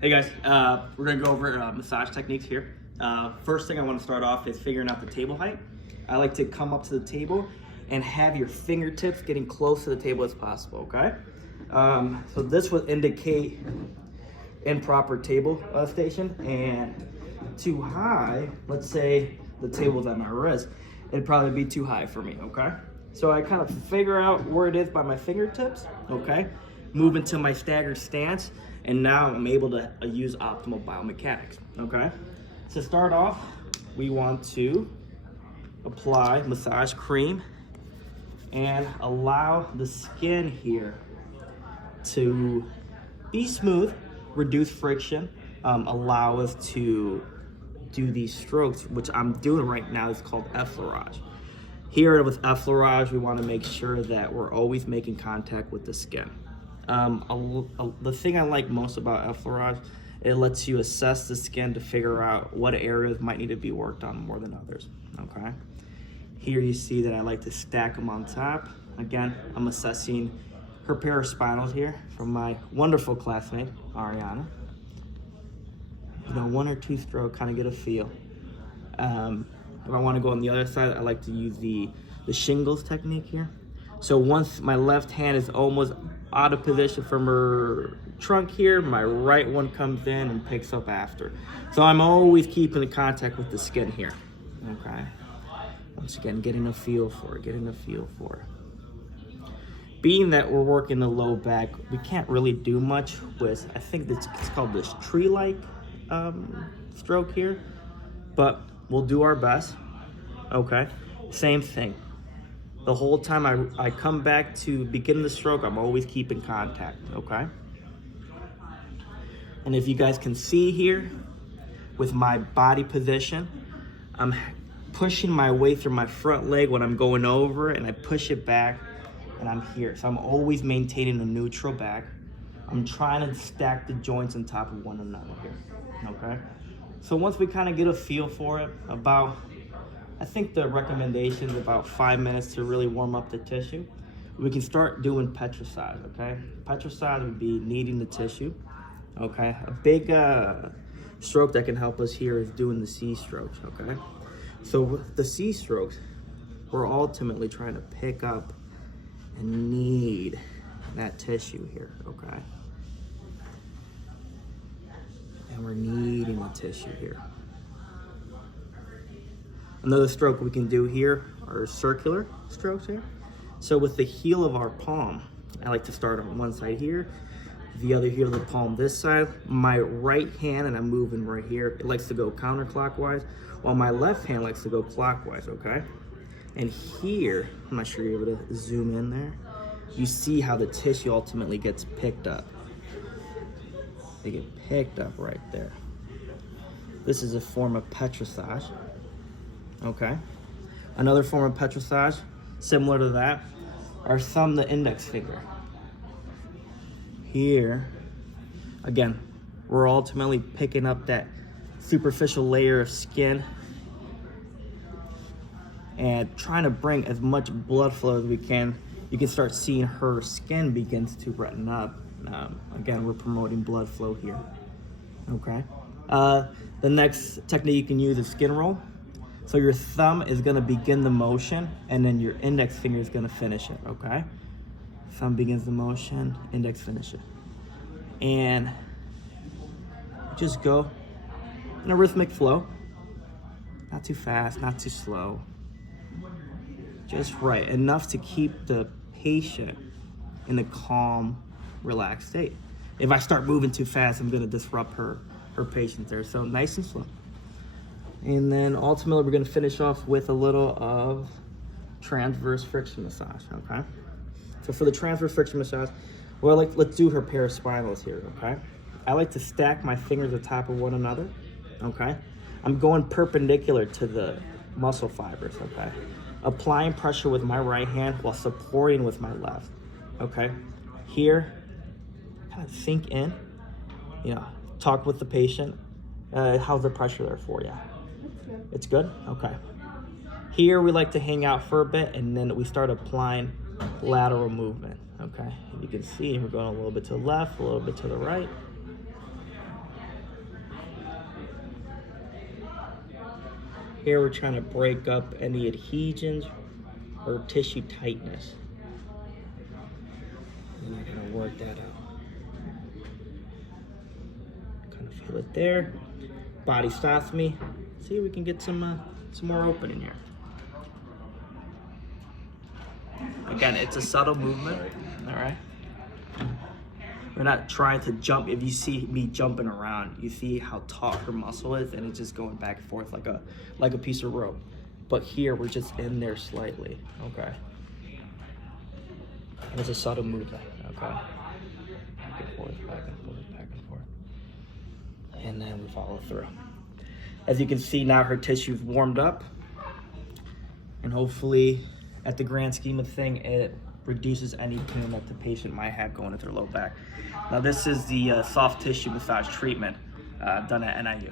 Hey guys, we're gonna go over massage techniques here. First thing I want to start off is figuring out the table height. I like to come up to the table and have your fingertips getting close to the table as possible, okay? So this would indicate improper table station, and too high, let's say the table's at my wrist, it'd probably be too high for me, okay? So I kind of figure out where it is by my fingertips, okay? Move into my staggered stance, and now I'm able to use optimal biomechanics, okay? To start off, we want to apply massage cream and allow the skin here to be smooth, reduce friction, allow us to do these strokes, which I'm doing right now. Is called Effleurage. Here with Effleurage, we want to make sure that we're always making contact with the skin. The thing I like most about Effleurage, it lets you assess the skin to figure out what areas might need to be worked on more than others, okay? Here you see that I like to stack them on top. Again, I'm assessing her paraspinals here from my wonderful classmate, Ariana. You know, 1 or 2 stroke, kind of get a feel. If I want to go on the other side, I like to use the Shingles technique here. So once my left hand is almost out of position from her trunk here, my right one comes in and picks up after. So I'm always keeping in contact with the skin here, okay? Once again, getting a feel for it, Being that we're working the low back, we can't really do much with, I think it's called this tree-like stroke here, but we'll do our best, okay? Same thing. The whole time I come back to begin the stroke, I'm always keeping contact, okay? And if you guys can see here, with my body position, I'm pushing my way through my front leg when I'm going over, and I push it back, and I'm here. So I'm always maintaining a neutral back. I'm trying to stack the joints on top of one another here, okay? So once we kind of get a feel for it, I think the recommendation is about 5 minutes to really warm up the tissue. We can start doing petrissage, okay? Petrissage would be kneading the tissue, okay? A big stroke that can help us here is doing the C strokes, okay? So with the C strokes, we're ultimately trying to pick up and knead that tissue here, okay? And we're kneading the tissue here. Another stroke we can do here are circular strokes here. So with the heel of our palm, I like to start on one side here, the other heel of the palm this side. My right hand, and I'm moving right here, it likes to go counterclockwise, while my left hand likes to go clockwise, okay? And here, I'm not sure you're able to zoom in there, you see how the tissue ultimately gets picked up. They get picked up right there. This is a form of petrissage. Okay. Another form of petrissage, similar to that, are thumb to index finger. Here, again, we're ultimately picking up that superficial layer of skin and trying to bring as much blood flow as we can. You can start seeing her skin begins to redden up. Again, we're promoting blood flow here. Okay. The next technique you can use is skin roll. So your thumb is gonna begin the motion, and then your index finger is gonna finish it, okay? Thumb begins the motion, index finish it. And just go in a rhythmic flow. Not too fast, not too slow. Just right, enough to keep the patient in a calm, relaxed state. If I start moving too fast, I'm gonna disrupt her patience there. So nice and slow. And then ultimately, we're gonna finish off with a little of transverse friction massage, okay? So for the transverse friction massage, well, let's do her paraspinals here, okay? I like to stack my fingers on top of one another, okay? I'm going perpendicular to the muscle fibers, okay? Applying pressure with my right hand while supporting with my left, okay? Here, kind of sink in, you know, talk with the patient. How's the pressure there for you? It's good? Okay. Here we like to hang out for a bit, and then we start applying lateral movement, okay? And you can see we're going a little bit to the left, a little bit to the right. Here we're trying to break up any adhesions or tissue tightness. And I'm gonna work that out. Kind of feel it there. Body stops me. See if we can get some more opening here. Again, it's a subtle movement, all right? We're not trying to jump. If you see me jumping around, you see how taut her muscle is, and it's just going back and forth like a piece of rope. But here, we're just in there slightly, okay? And it's a subtle movement, okay? Back and forth, back and forth, back and forth. And then we follow through. As you can see now, her tissue's warmed up, and hopefully, at the grand scheme of thing, it reduces any pain that the patient might have going into their low back. Now, this is the soft tissue massage treatment done at NIU.